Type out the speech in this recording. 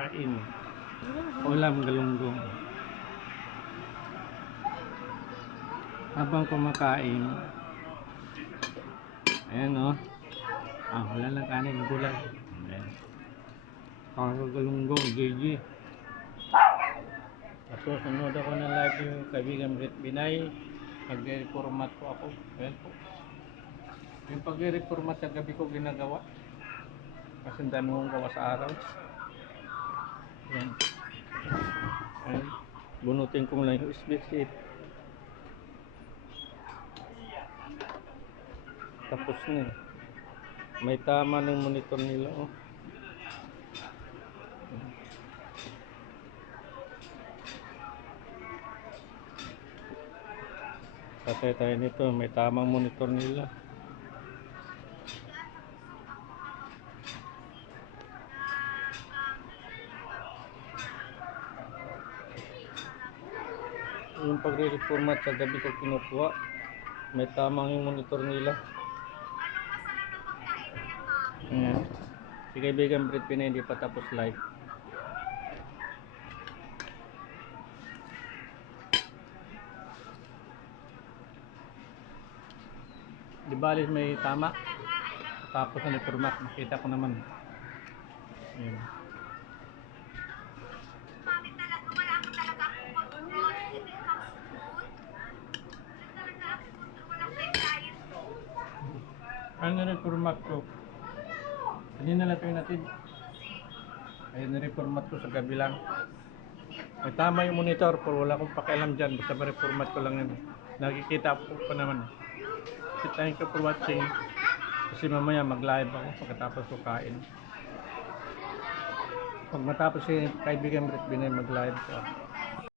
kain. Ulam galunggong. Habang kumakain, ayan o. Wala lang kanin, gulay. Ayan. Galunggong, GG. Tapos nanood ako ng live yung kaibigan Brett Binay. Pag-reformat ko ako. Ayan po. Yung pag-reformat sa gabi ko ginagawa. Kasi ang dami kong gawa sa araw. Ayan. Ayan. Bunutin ko lang yung USB seat. Tapos na eh. May tama ng monitor nila oh. Patay tayo nito, may tamang monitor nila. Yung pagre-reformat sa gabi ko kinukuha, may tamang yung monitor nila. Ayan. Si kaibigan Brett Pinay hindi pa tapos live. Di balis may tama. Tapos na reformat, makita ko naman. Ayan. Ano reformat ko? Hindi na lang natin. Ayun na reformat ko sa gabi lang. May tama yung monitor pero wala akong pakialam dyan. Basta ma-reformat ko lang yun. Nakikita ko pa naman. So, thank you for watching. Kasi mamaya mag-live ako pagkatapos ko kain. Pag matapos si kaibigan Brett Binay mag-live ko.